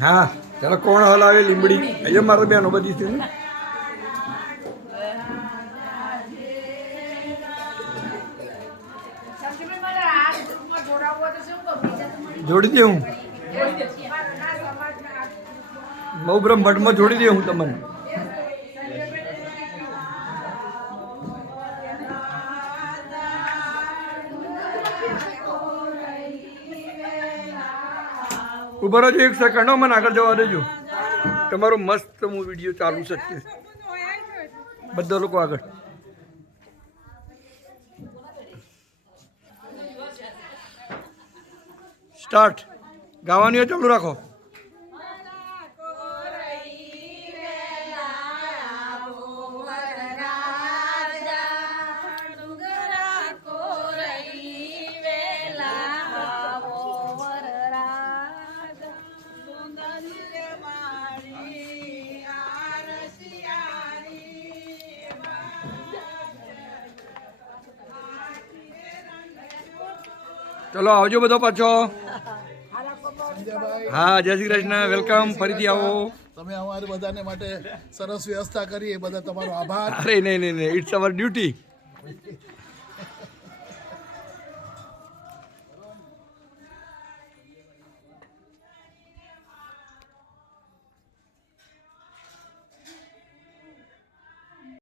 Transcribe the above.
હા ચાલો કોણ હલાવે લીંબડી અહીંયા મારે બેનો બધી છે ને જોડી દે હું બહુ બ્રહ્મ ભટ્ટમાં જોડી દે હું તમને ઉભા રહેજો એક સેકન્ડ મને આગળ જવા દેજો તમારો મસ્ત હું વિડીયો ચાલુ છે બધા લોકો આગળ સ્ટાર્ટ ગાવાની હોય ચાલુ રાખો ચલો આવજો બધો પાછો હા જય શ્રી કૃષ્ણ વેલકમ ફરીથી આવો તમે અમારે બધાને માટે સરસ વ્યવસ્થા કરી એ બધા તમારો આભાર અરે નહીં ઇટ્સ અવર ડ્યુટી